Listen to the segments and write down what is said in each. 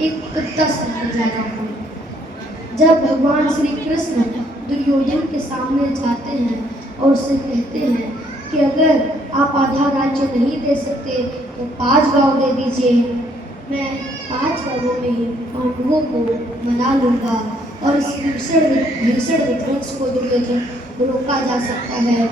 एक कुत्ता सुनकर जा रहा हूँ। जब भगवान श्री कृष्ण दुर्योधन के सामने जाते हैं और उससे कहते हैं कि अगर आप आधा राज्य नहीं दे सकते तो 5 गांव दे दीजिए, मैं 5 गांवों में ही पांडवों को मना लूंगा और इस भीषण विध्वंस को दुर्योधन रोका जा सकता है।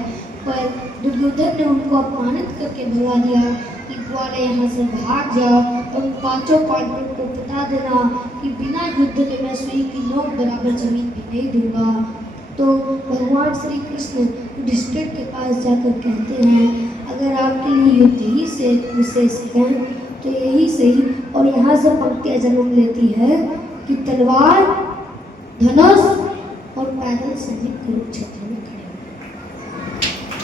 पर दुर्योधन ने उनको अपमानित करके भगा दिया कि ग्वाले यहाँ से भाग जाओ और उन 5 पांडवों को बता देना कि बिना युद्ध के मैं सुई की नोक बराबर जमीन भी नहीं दूंगा। तो भगवान श्री कृष्ण युधिष्ठिर के पास जाकर कहते हैं, अगर आपके लिए युद्ध ही से विशेष है तो यही सही। और यहाँ से पंक्तियाँ जन्म लेती है कि तलवार, धनुष और पैदल सैनिक कुरुक्षेत्र में खड़े हुए।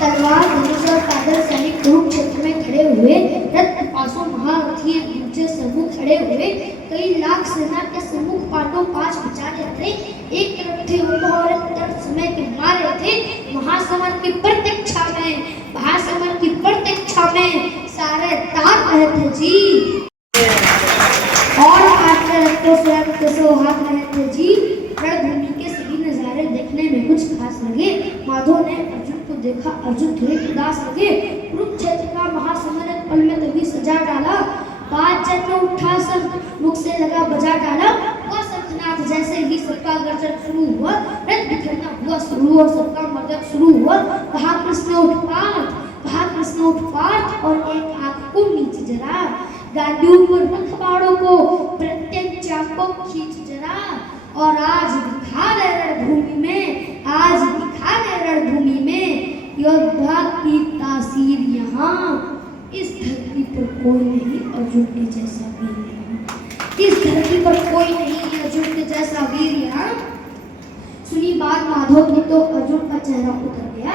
तलवार, धनुष और पैदल सैनिक कुरुक्षेत्र में खड़े हुए, रथ पासों महारथी ऊंचे समूह खड़े हुए, कई लाख सेना के सम्मुख पांडव 5 विचारे थे, एक तरफ थे वो और एक तरफ समय के मारे थे। महासमर की प्रतीक्षा में सारे ताक रहे थे जी, और आते रखते स्वयं के सो हाथ रहे थे जी। रणभूमि के सभी नजारे देखने में कुछ खास लगे। माधव ने अर्जुन को देखा, अर्जुन थोड़े उदास लगे। कुरुक्षेत्र का महासमर एक पल में तभी सजा डाला, बात चल में उठा सब मुख से लगा बजा डाला। वह शंखनाद जैसे ही सबका गर्जन शुरू हुआ, रथ बिखरना हुआ शुरू और सबका मर्दन शुरू हुआ। कहा कृष्ण उत्पात और एक आंख को नीचे जरा, गांडियों पर रख बाड़ों को प्रत्येक चाक को खींच जरा। और आज दिखा दे रणभूमि में योद्धा की तासीर यहाँ। इस धरती पर कोई नहीं अर्जुन के जैसा वीर यहाँ। इस धरती पर कोई नहीं अर्जुन के जैसा वीर यहाँ। सुनी बात माधव की तो अर्जुन का चेहरा उतर गया।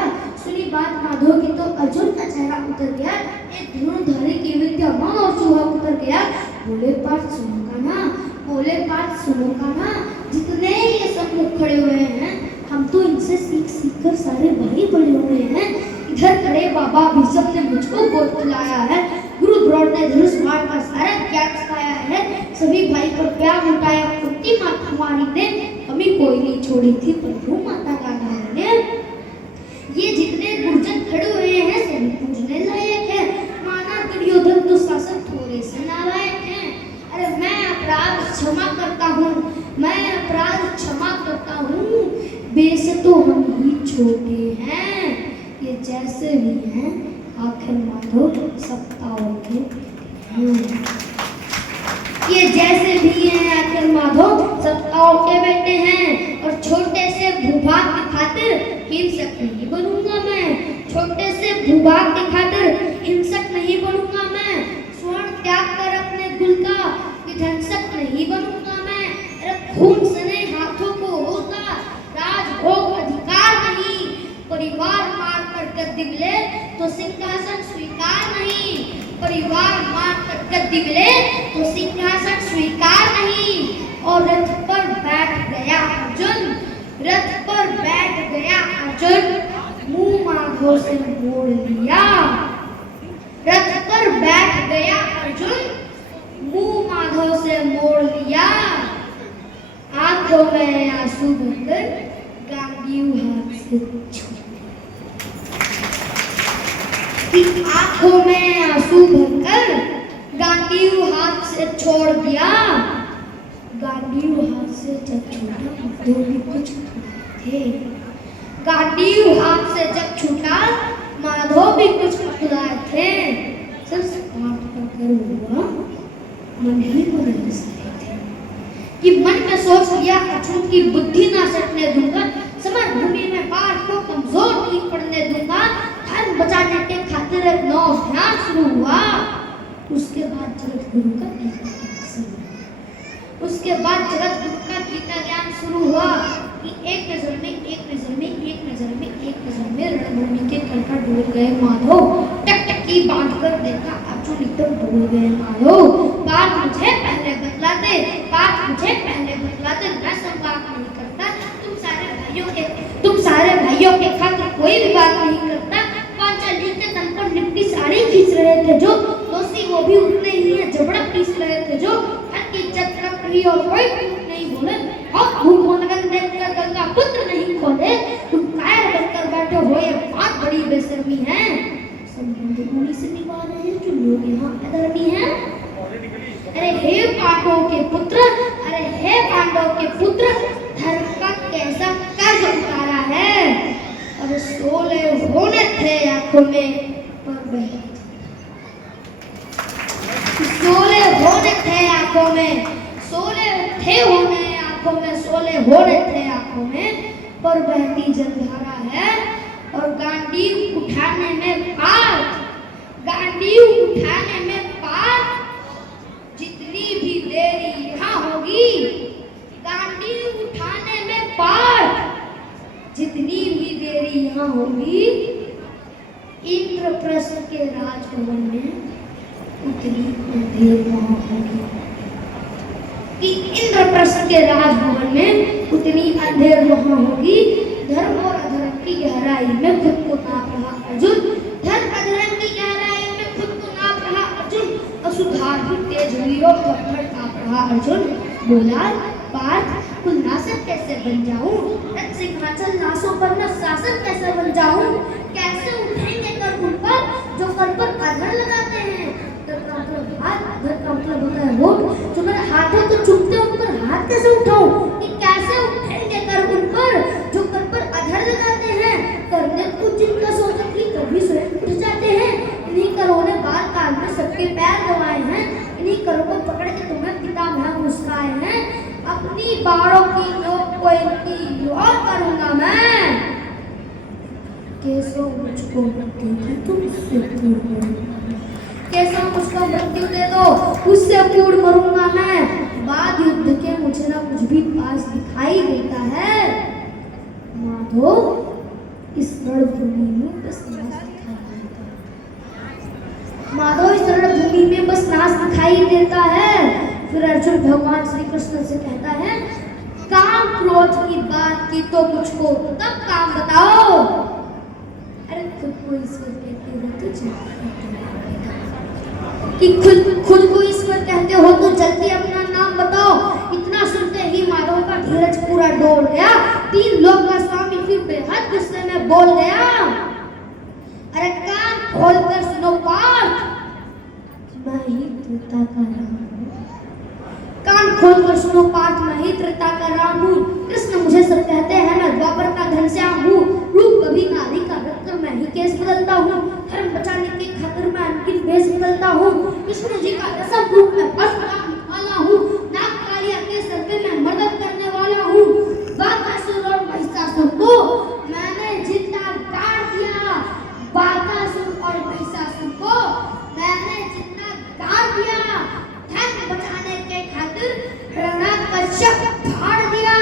एक धनुर्धारी की विद्यामान और सुहा उतर गया। बोले पाठ सुनो काना, जितने ये सब लोग खड़े हुए हैं, हम तो इनसे सीख कर सारे भाई बड़े हुए हैं। इधर खड़े बाबा भीष्म ने मुझको गोद खिलाया है, गुरु द्रोण ने धनुष मार का सारा ज्ञान सिखाया है, सभी भाई पर प्यार लुटाया कुंती माता हमारी ने, हमें कोई नहीं छोड़ी थी प्रभु माता गांधारी ने। ये जितने गुर्जर खड़े हुए हैं सभी पूजने लायक है, माना दुर्योधन दुशासन थोड़े से नालायक हैं। अरे मैं अपराध क्षमा करता हूँ, बेस तो हम ही छोटे हैं, ये जैसे भी हैं आखिर माधव सप्ताह के ये जैसे भी हैं आखिर माधव सप्ताह के बेटे हैं। और छोटे से भूभाग की खातिर हिंसक नहीं बनूंगा मैं, स्वर्ण त्याग कर अपने कुल का विध्वंसक नहीं बनूंगा मैं। खून सने हाथों को होगा राजभोग अधिकार नहीं, परिवार मार कर गद्दी मिले तो सिंहासन स्वीकार नहीं। और रथ पर बैठ गया अर्जुन, मुंह माधव से मोड़ लिया। आंखों में आंसू भरकर गांडीव हाथ से छोड़ दिया। गांडीव हाथ से जब छूटा माधव भी कुछ खुलाए थे। सिर्फ पाठ पढ़कर हुआ मन ही बदल थे कि मन में सोच लिया अर्जुन की बुद्धि ना सटने दूंगा, समर भूमि में बाढ़ को कमजोर नहीं पड़ने दूंगा। धर्म बचाने के खातिर एक नौ ध्यान शुरू हुआ। उसके बाद जगत गुरु का गीता ज्ञान शुरू हुआ कि एक नजर में रणभूमि के कलका डूब गए माधव। टकटकी बांधकर देखा अर्जुन एकदम डूब गए माधव। बात मुझे पहले बतला दे, मैं संवाद नहीं करता। तुम सारे भाइयों के खातिर कोई भी बात नहीं करता। पांचाली के तन पर लिपटी साड़ी खींच रहे थे जो, दोषी वो भी उतने ही है, जबड़ा पीस रहे थे जो, हर की इज्जत कभी और कोई नहीं बोले। अब भूमोनगन देखकर गंगा पुत्र नहीं खोले, तुम कायर बनकर बैठे हो, ये बात बड़ी बेशर्मी है। संबंध उन्हीं से निभा रहे हैं जो लोग यहाँ अधर्मी हैं। अरे हे पांडवों के पुत्र, अरे हे पांडवों के पुत्र, धर्म का कैसा कर्ज उतारा है। और 16 होने थे आंखों में पर बह, 16 होने थे आंखों में, 16 थे होने आंखों में, 16 होने थे आंखों में पर बहती जलधारा है। और गांडीव उठाने में पार, गांडीव उठाने में पार, जितनी भी देरी यहाँ होगी, गांडीव उठाने में पार, जितनी भी देरी यहाँ होगी, इंद्रप्रस्थ के राजभवन में उतनी अंधेर वहां होगी। कि इंद्रप्रस्थ के राजभवन में उतनी अंधेर वहां होगी। धर्म और अधर्म की गहराई में खुद को नाप रहा अर्जुन, धर्म अधर्म की गहराई में खुद को नाप रहा अर्जुन। असुधार भी तेज हुई और थर कांप रहा अर्जुन। बोला पार्थ, कुल नासक कैसे बन जाऊं, रथ सिंहासन लाशों पर न शासक कैसे बन जाऊं। कैसे उठेंगे कर उन पर जो कर पर अधर लगाते हैं। कर का मतलब हाथ, अधर का मतलब होता है होठ। जो मेरे हाथों को चुमते उन पर हाथ कैसे उठाऊं। कि कैसे उठेंगे कर उन पर जो कर पर अधर लगाते हैं। करने कुछ जिनका सोचा कि कभी स्वयं उठ जाते हैं। इन्हीं करों ने बाल काल में सबके पैर दबाए हैं। इन्हीं करों को पकड़ के तुम्हें पिता में मुस्काए हैं। अपनी बारों की नोक को इनकी और करूंगा मैं। केसो मुझको मृत्यु दे दो, उससे दूर करूंगा। केसो मुझको मृत्यु दे दो, उससे दूर करूंगा मैं। बाद युद्ध के मुझे ना कुछ भी पास दिखाई देता है। माधो इस रणभूमि में बस नाश दिखाई देता है। माधो इस रणभूमि में बस नाश दिखाई देता है। फिर अर्जुन भगवान श्री कृष्ण से कहता है, काम क्रोध की बात की तो मुझको तब काम बताओ। अरे खुद को ईश्वर कहते हो तो कि खुद को ईश्वर कहते हो तो जल्दी अपना नाम बताओ। इतना सुनते ही माधव का धीरज पूरा डोल गया। 3 लोग का स्वामी फिर बेहद गुस्से में बोल गया, अरे कान खोलकर सुनो पार्थ, मैं ही त्रेता का राम हूं। कान खोलकर सुनो पार्थ, मैं ही त्रेता का राम हूं। कृष्ण मुझे सब कहते हैं, मैं द्वापर का घनश्याम हूं। रूप कभी नारी का रखकर मैं ही केस बदलता हूं। धर्म बचाने की खातिर मैं अंकित भेष बदलता हूं। विष्णु जी का दसम रूप में परशुराम वाला हूं। नागकालिया के सर पे मैं मदद करने वाला हूं। बाकासुर और महिषासुर को मैंने जितना गाड़ दिया, बाकासुर और महिषासुर को मैंने जितना गाड़ दिया। धर्म बचाने के खातिर हिरण्यकश्यप फाड़ दिया।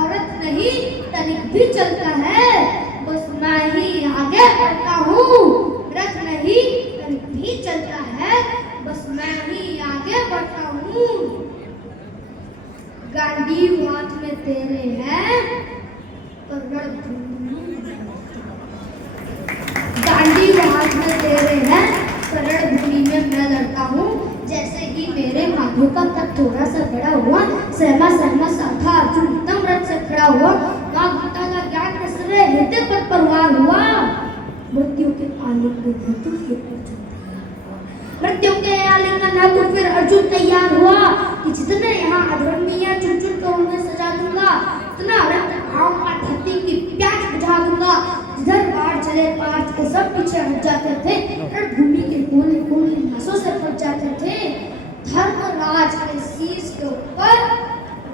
औरत नहीं तनिक भी चलता है, बस मैं ही आगे बढ़ता हूँ। रथ नहीं तनिक भी चलता है, बस मैं ही आगे बढ़ता हूँ। गांडीव हाथ में तेरे है पर रणभूमि, गांडीव हाथ में तेरे है पर रणभूमि में मैं लड़ता हूँ। जैसे ही मेरे माधो का तक थोड़ा सा बड़ा हुआ, सहमा सहमा साथा अर्जुन उत्तम रथ से खड़ा हुआ। मां गीता का ज्ञान कसरे हृदय पर परवार हुआ। मृत्यु के आलिंगन हेतु फिर अर्जुन, मृत्यु के आलिंगन हेतु फिर अर्जुन तैयार हुआ कि जितने यहाँ अधर्मीय चुन चुन कर उन्हें सजा दूंगा, इतना रक्त आऊंगा, धरती की प्यास बुझा दूंगा। जिधर बाढ़ चले पार्थ के सब पीछे हट जाते थे। रणभूमि के कोने कोने नासों से फट जाते थे। धर्मराज के शीश के ऊपर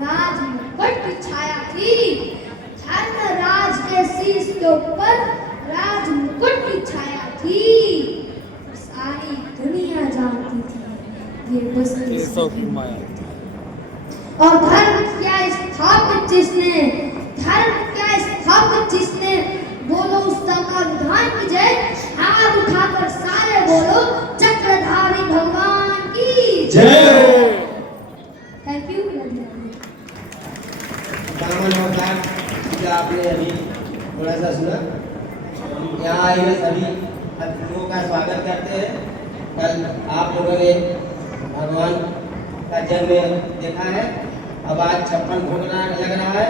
राज मुकुट की छाया थी। धर्मराज के शीश के ऊपर राज मुकुट की छाया थी। सारी दुनिया जानती थी ये बस और धर्म क्या स्थापित जिसने, धर्म क्या स्थापित जिसने, बोलो उसका विधान की जय। हाथ उठाकर सारे बोलो चक्रधारी भगवान की जय। Thank you. जो आपने अभी थोड़ा सा सुना, यहाँ आए हुए सभी अतिथियों का स्वागत करते हैं। कल आप लोगों ने भगवान का जन्म देखा है। अब आज 56 भोग लग रहा है।